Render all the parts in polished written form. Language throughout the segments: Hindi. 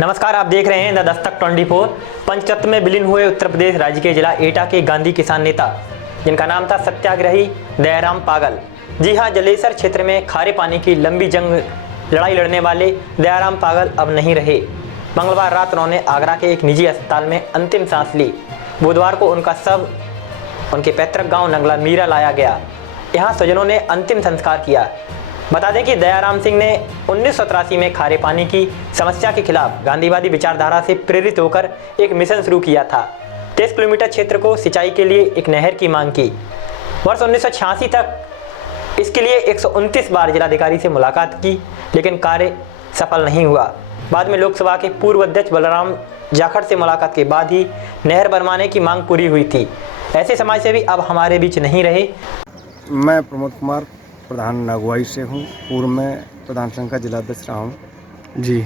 नमस्कार, आप देख रहे हैं द दस्तक 24। पंचतत्व में विलीन हुए उत्तर प्रदेश राज्य के जिला एटा के गांधी किसान नेता, जिनका नाम था सत्याग्रही दयाराम पागल। जी हां, जलेसर क्षेत्र में खारे पानी की लंबी जंग लड़ाई लड़ने वाले दयाराम पागल अब नहीं रहे। मंगलवार रात उन्होंने आगरा के एक निजी अस्पताल में अंतिम सांस ली। बुधवार को उनका शव उनके पैतृक गाँव नगला मीरा लाया गया। यहाँ स्वजनों ने अंतिम संस्कार किया। बता दें कि दयाराम सिंह ने 1983 में खारे पानी की समस्या के खिलाफ गांधीवादी विचारधारा से प्रेरित होकर एक मिशन शुरू किया था। 23 किलोमीटर क्षेत्र को सिंचाई के लिए एक नहर की मांग की। वर्ष 1986 तक इसके लिए 129 बार जिलाधिकारी से मुलाकात की, लेकिन कार्य सफल नहीं हुआ। बाद में लोकसभा के पूर्व अध्यक्ष बलराम जाखड़ से मुलाकात के बाद ही नहर बनवाने की मांग पूरी हुई थी। ऐसे समाजसेवी अब हमारे बीच नहीं रहे। मैं प्रमोद कुमार प्रधान नागवाई से हूँ। पूर्व में प्रधान संघ का जिलाध्यक्ष रहा हूँ। जी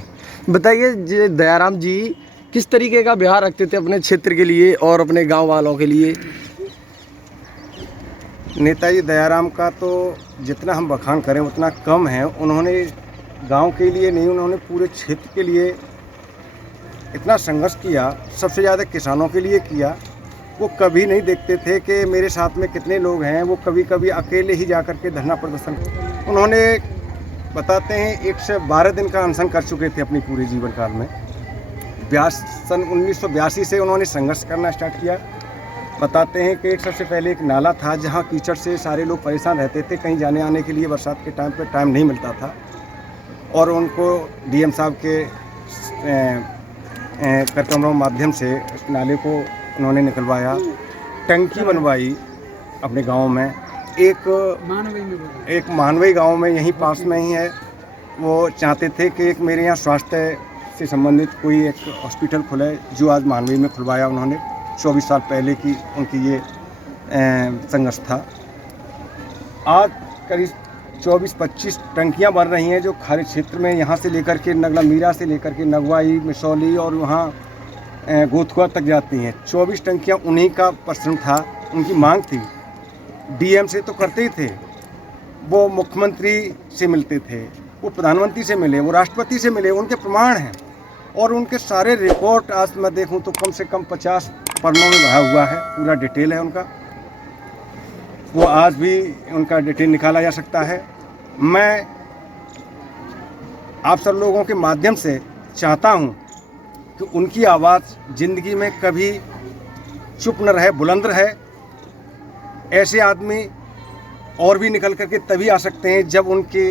बताइए, दयाराम जी किस तरीके का व्यवहार रखते थे अपने क्षेत्र के लिए और अपने गांव वालों के लिए? नेताजी दयाराम का तो जितना हम बखान करें उतना कम है। उन्होंने गांव के लिए नहीं, उन्होंने पूरे क्षेत्र के लिए इतना संघर्ष किया, सबसे ज़्यादा किसानों के लिए किया। वो कभी नहीं देखते थे कि मेरे साथ में कितने लोग हैं। वो कभी कभी अकेले ही जा कर के धरना प्रदर्शन, उन्होंने बताते हैं 112 दिन का अनशन कर चुके थे अपनी पूरे जीवन काल में। सन 1982 से उन्होंने संघर्ष करना स्टार्ट किया। बताते हैं कि सबसे पहले एक नाला था जहां कीचड़ से सारे लोग परेशान रहते थे, कहीं जाने आने के लिए बरसात के टाइम पे टाइम नहीं मिलता था। और उनको डीएम साहब के कार्यक्रमों माध्यम से उस नाले को उन्होंने निकलवाया, टंकी बनवाई अपने गांव में। एक मानवई गांव में यहीं पास में ही है। वो चाहते थे कि एक मेरे यहाँ स्वास्थ्य से संबंधित कोई एक हॉस्पिटल खुले, जो आज मानवई में खुलवाया उन्होंने। 24 साल पहले की उनकी ये संघर्ष था। आज करीब 24-25 टंकियां बन रही हैं जो खारे क्षेत्र में, यहाँ से लेकर के नगला मीरा से लेकर के नगवाई, मिसौली और वहाँ गोथुआ तक जाती हैं। 24 टंकियां उन्हीं का परिश्रम था, उनकी मांग थी। डीएम से तो करते ही थे, वो मुख्यमंत्री से मिलते थे, वो प्रधानमंत्री से मिले, वो राष्ट्रपति से मिले, उनके प्रमाण हैं। और उनके सारे रिकॉर्ड आज मैं देखूं तो कम से कम 50 पन्नों में भरा हुआ है, पूरा डिटेल है उनका। वो आज भी उनका डिटेल निकाला जा सकता है। मैं आप सब लोगों के माध्यम से चाहता हूं कि उनकी आवाज़ ज़िंदगी में कभी चुप न रहे, बुलंद रहे। ऐसे आदमी और भी निकल करके तभी आ सकते हैं जब उनके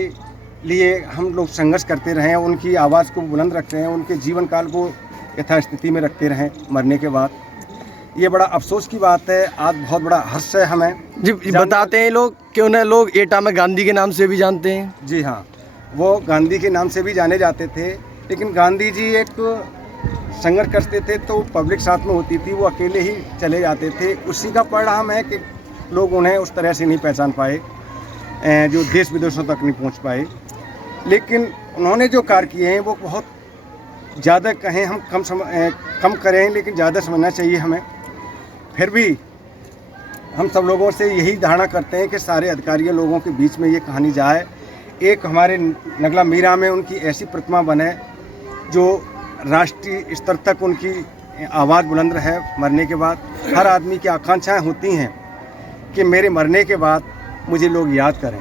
लिए हम लोग संघर्ष करते रहें, उनकी आवाज़ को बुलंद रखते हैं, उनके जीवन काल को यथास्थिति में रखते रहें मरने के बाद। ये बड़ा अफसोस की बात है, आज बहुत बड़ा हर्ष है हमें। जी बताते हैं लोग कि उन्हें लोग एटा में गांधी के नाम से भी जानते हैं। जी हाँ, वो गांधी के नाम से भी जाने जाते थे, लेकिन गांधी जी एक संघर्ष करते थे तो पब्लिक साथ में होती थी, वो अकेले ही चले जाते थे। उसी का परिणाम है कि लोग उन्हें उस तरह से नहीं पहचान पाए, जो देश विदेशों तक नहीं पहुंच पाए। लेकिन उन्होंने जो कार्य किए हैं वो बहुत ज़्यादा कहें हम कम करें, लेकिन ज़्यादा समझना चाहिए हमें। फिर भी हम सब लोगों से यही धारणा करते हैं कि सारे अधिकारियों लोगों के बीच में ये कहानी जाए। एक हमारे नगला मीरा में उनकी ऐसी प्रतिमा बने जो राष्ट्रीय स्तर तक उनकी आवाज़ बुलंद रहे मरने के बाद। हर आदमी की आकांक्षाएं होती हैं कि मेरे मरने के बाद मुझे लोग याद करें,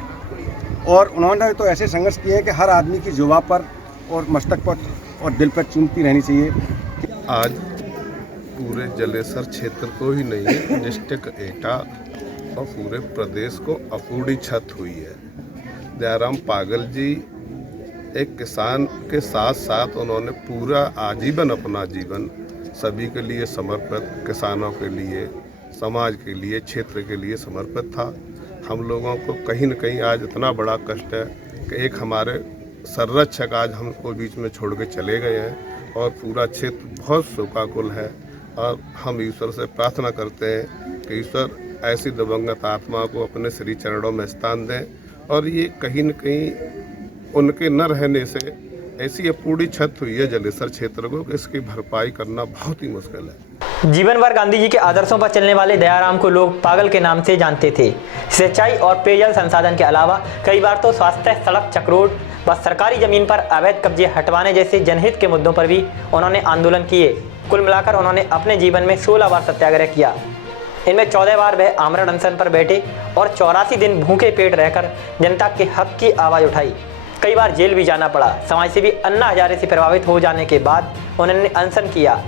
और उन्होंने तो ऐसे संघर्ष किए हैं कि हर आदमी की जुबान पर और मस्तक पर और दिल पर चूमती रहनी चाहिए। आज पूरे जलेसर क्षेत्र को ही नहीं, डिस्ट्रिक्ट एटा और पूरे प्रदेश को अपूर्णी क्षत हुई है। दयाराम पागल जी एक किसान के साथ साथ उन्होंने पूरा आजीवन अपना जीवन सभी के लिए समर्पित, किसानों के लिए, समाज के लिए, क्षेत्र के लिए समर्पित था। हम लोगों को कहीं न कहीं आज इतना बड़ा कष्ट है कि एक हमारे संरक्षक आज हमको बीच में छोड़ के चले गए हैं, और पूरा क्षेत्र बहुत शोकाकुल है। और हम ईश्वर से प्रार्थना करते हैं कि ईश्वर ऐसी दिवंगत आत्मा को अपने श्री चरणों में स्थान दें, और ये कहीं न कहीं उनके न रहने से ऐसी अपूर्णी क्षत हुई है जलेसर क्षेत्र को कि इसकी भरपाई करना बहुत ही मुश्किल है। जीवन भर गांधी जी के आदर्शों पर चलने वाले दयाराम को लोग पागल के नाम से जानते थे। सिंचाई और पेयजल संसाधन के अलावा कई बार तो स्वास्थ्य, सड़क, चक्रोड, व सरकारी जमीन पर अवैध कब्जे हटवाने जैसे जनहित के मुद्दों पर भी उन्होंने आंदोलन किए। कुल मिलाकर उन्होंने अपने जीवन में 16 बार सत्याग्रह किया। इनमें 14 बार वह आमरण अनशन पर बैठे और 84 दिन भूखे पेट रहकर जनता के हक की आवाज़ उठाई। कई बार जेल भी जाना पड़ा। समाजसेवी अन्ना हजारे से प्रभावित हो जाने के बाद उन्होंने अनशन किया।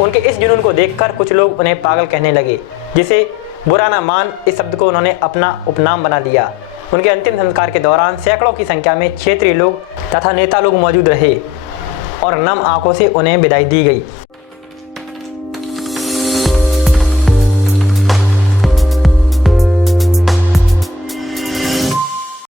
उनके इस जुनून को देखकर कुछ लोग उन्हें पागल कहने लगे, जिसे बुरा ना मान इस शब्द को उन्होंने अपना उपनाम बना दिया। उनके अंतिम संस्कार के दौरान सैकड़ों की संख्या में क्षेत्रीय लोग तथा नेता लोग मौजूद रहे और नम आंखों से उन्हें विदाई दी गई।